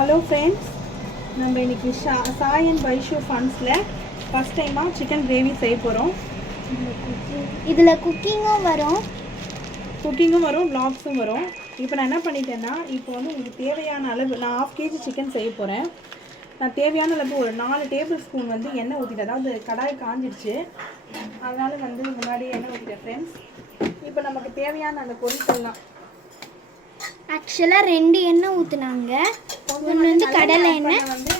Hello friends, நம்ம இன்றைக்கி Sai and Vaishu ஃபன்ஸில் first டைமாக சிக்கன் கிரேவி செய்ய போகிறோம். இதில் குக்கிங்கும் வரும் வ்ளாக்ஸும் வரும். இப்போ நான் என்ன பண்ணிட்டேன்னா, இப்போ வந்து உங்களுக்கு தேவையான அளவு நான் 1/2 kg சிக்கன் செய்ய போகிறேன். நான் தேவையான அளவு ஒரு 4 டேபிள் ஸ்பூன் வந்து எண்ணெய் ஊற்றிட்டேன். அதாவது கடாய் காஞ்சிடுச்சு, அதனால் வந்து முன்னாடி எண்ணெய் ஊற்றிட்டேன் ஃப்ரெண்ட்ஸ். இப்போ நமக்கு தேவையான அந்த பொருட்கள்லாம் ஆக்சுவலாக 2 எண்ணெய் ஊற்றுனாங்க. ஒன்று வந்து கடலை எண்ணெய், வந்து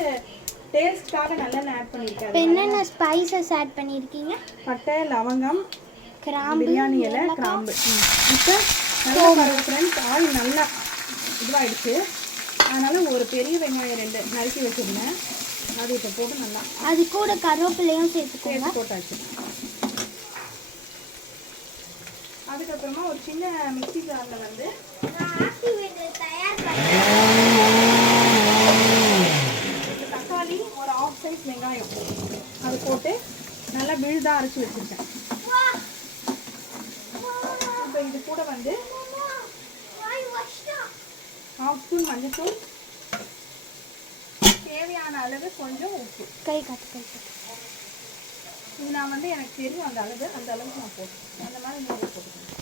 டேஸ்ட்காக நல்லெண்ணெய் ஆட் பண்ணியிருக்கேன். இப்போ என்னென்ன ஸ்பைசஸ் ஆட் பண்ணியிருக்கீங்க? பட்டை, லவங்கம், கிராம்பு, பிரியாணி இலை, கிராம்பு. இப்போ நல்லா பாருங்க ஃப்ரெண்ட்ஸ், ஆயில் நல்லா இதுவாகிடுச்சு. அதனால் ஒரு பெரிய வெங்காயம் 2 நறுக்கி வச்சுருந்தேன், அது இப்போ போட்டு நல்லா அது கூட கருவேப்பிலையும் சேர்த்துக்கோங்க. போட்டாச்சு. அதுக்கப்புறமா ஒரு சின்ன மிக்ஸி ஜாரில் வந்து தக்காளி, ஒரு 1/2 சைஸ் வெங்காயம் அது போட்டு நல்லா விழுதாக அரைச்சி வச்சுருக்கேன். இப்போ இது கூட வந்து 1/2 ஸ்பூன் மஞ்சள்தூள், தேவையான அளவு கொஞ்சம் உப்பு. கை காட்டு. இது நான் வந்து எனக்கு தெரியும் அந்த அளவுக்கு நான் போட்டேன். அந்த மாதிரி நீங்கள் போட்டுக்கணும்.